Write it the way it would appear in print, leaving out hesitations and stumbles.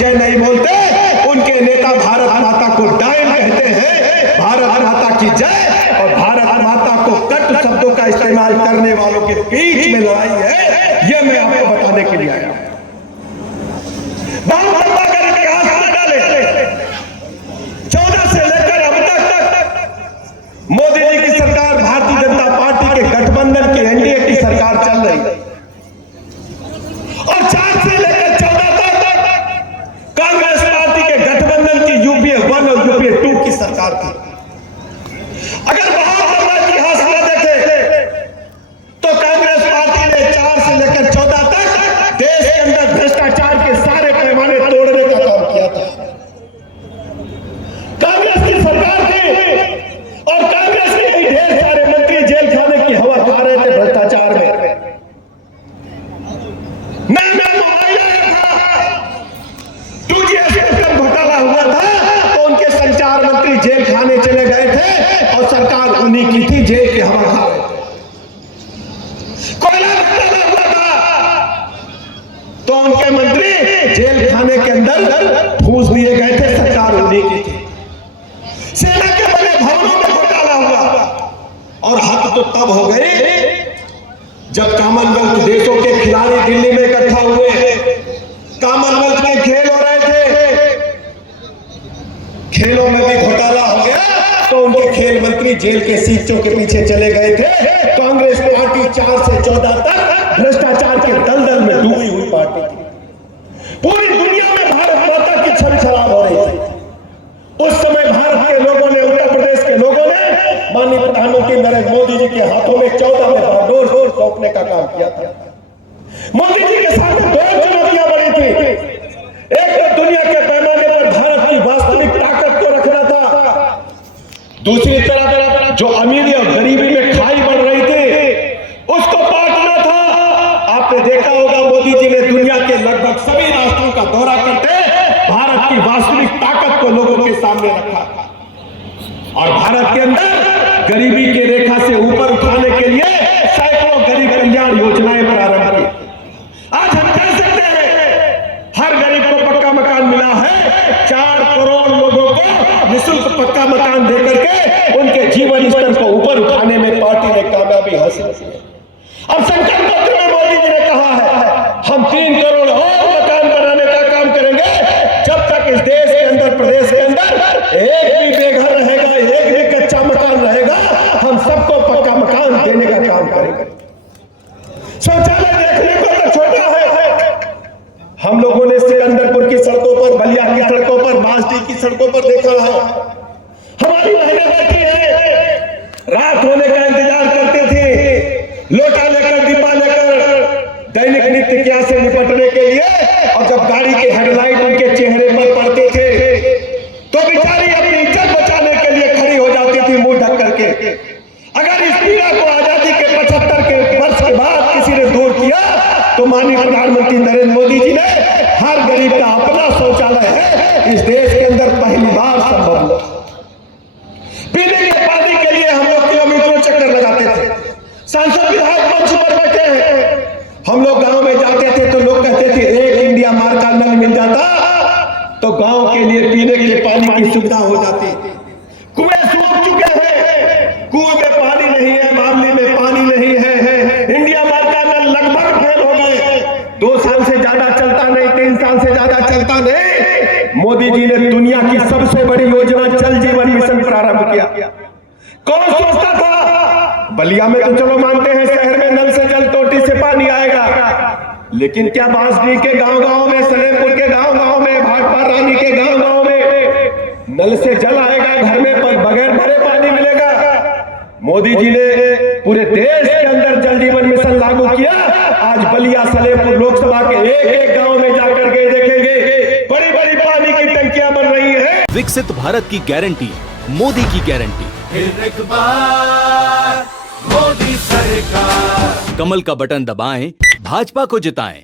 जय नहीं बोलते, उनके नेता भारत माता को डायन कहते हैं। भारत माता की जय और भारत माता को कट शब्दों का इस्तेमाल करने वालों के बीच में लड़ाई है, ये मैं आपको बताने के लिए आया हूं। बहुत लंबा कर इतिहास में डाले, 14 से लेकर अब तक मोदी जी की सरकार, भारतीय जनता पार्टी के गठबंधन की एनडीए की सरकार चल रही है, और 4 से लेकर 14 तक कांग्रेस पार्टी के गठबंधन की यूपीए 1 और यूपीए 2 की सरकार थी। अगर बहुत लंबा इतिहास में देखें तो कांग्रेस पार्टी ने 4 से लेकर 14 तक देश के अंदर भ्रष्टाचार के सारे पैमाने तोड़ने का काम किया था। कांग्रेस की सरकार थी और कांग्रेस के ढेर सारे मंत्री जेल खाने की हवा खा रहे थे भ्रष्टाचार में। घोटाला हुआ था तो उनके संचार मंत्री जेल खाने चले गए थे और सरकार उन्हीं की थी, जेल की हवा खा रहे थे। कोयला घोटाला हुआ था तो उनके मंत्री जेल खाने के अंदर फूस दिए गए थे, सरकार उन्हीं की थी। सेना के बड़े भवनों में घोटाला हुआ और हद तो तब हो गई जब कॉमनवेल्थ देशों के खिलाड़ी दिल्ली में इकट्ठा हुए। कॉमनवेल्थ के खेल हो रहे थे, खेलों में भी घोटाला हो गया तो उनके खेल मंत्री जेल के सीटों के पीछे चले गए थे। कांग्रेस पार्टी 4 से 14 तक भ्रष्टाचार के दलदल में डूबी हुई पार्टी थी। पूरी दुनिया में भारत माता की छवि खराब हो रही थी। उस समय भारत के लोगों ने, उत्तर प्रदेश के लोगों ने माननीय प्रधानमंत्री नरेंद्र मोदी जी के हाथों में 14 में बागडोर सौंपने का काम किया था। मोदी जी के सामने 2 चुनौतियां बड़ी थी। एक तो दुनिया के पैमाने पर भारत की वास्तविक ताकत को रखना था, दूसरी तरफ जो अमीरी और गरीबी में खाई बढ़ रही थी उसको पाटना था। आपने देखा होगा मोदी जी ने दुनिया के लगभग सभी राष्ट्रों का दौरा करते भारत की वास्तविक ताकत को लोगों के सामने रखा और भारत के अंदर गरीबी की रेखा से ऊपर उठाने के लिए सैकड़ों गरीब कल्याण योजनाएं प्रारंभ की। आज हम कह सकते हैं हर गरीब को पक्का मकान मिला है। 4 करोड़ लोगों को निःशुल्क पक्का मकान देकर के उनके जीवन स्तर को ऊपर उठाने में पार्टी ने कामयाबी हासिल की है। अब संकल्प पत्र में मोदी जी ने कहा है हम 3 करोड़ और मकान बनाने का काम करेंगे। जब तक इस देश के अंदर, प्रदेश के अंदर एक भी बेघर रहेगा, एक भी कच्चा मकान रहेगा, हम सबको पक्का मकान देने का काम करेंगे। शौचालय देखने को तो छोटा है, हम लोगों ने सिकंदरपुर की सड़कों पर, बलिया की सड़कों पर, बांसडी की सड़कों पर देखा है। हमारी बहनें बैठी हैं, रात होने का इंतजार करते थे, लोटा लेकर, डिब्बा लेकर, दैनिक नित्य क्या से निपटने के लिए। और जब गाड़ी के हेडलाइट उनके चेहरे पर पड़ते थे तो बेचारी अपनी इज्जत बचाने के लिए खड़ी हो जाती थी मुंह ढक करके। अगर इस पीड़ा को आजादी के 75 के वर्ष के बाद किसी ने दूर किया तो माननीय प्रधानमंत्री नरेंद्र मोदी जी ने हर गरीब का अपना शौचालय है इस देश के अंदर पहली बार संभव हुआ। पीने के पानी के लिए हम लोग किलोमीटरों चक्कर लगाते थे। सांसद विधायक मंच पर बैठे हैं, हम लोग गांव में जाते थे तो लोग कहते थे एक इंडिया मार्क का नल मिल जाता तो गांव के लिए पीने के पानी की सुविधा हो जाती। कुएं सूख चुके हैं, कुएं में पानी नहीं है, मामले में पानी नहीं है। इंडिया मार्क का नल लगभग फेल हो गए, 2 साल से ज्यादा चलता नहीं, 3 साल से ज्यादा चलता नहीं। मोदी जी ने दुनिया की सबसे बड़ी योजना जल जीवन मिशन प्रारंभ किया। कौन सोचता था, बलिया में तो चलो मानते हैं शहर में नल से जल, टोटी से पानी आएगा, लेकिन क्या बांसडी के गांव-गांव में, सलेमपुर के गांव-गांव में, भाटपार रानी के गांव-गांव में नल से जल आएगा घर में, पर बगैर भरे पानी मिलेगा। मोदी जी ने पूरे देश के अंदर जल जीवन मिशन लागू किया। आज बलिया, सलेमपुर लोकसभा के एक-एक गांव में जाकर के देखेंगे बड़ी-बड़ी पानी की टंकियां बन रही है। विकसित भारत की गारंटी, मोदी की गारंटी। फिर एक बार मोदी सरकार, कमल का बटन दबाएं, भाजपा को जिताएं।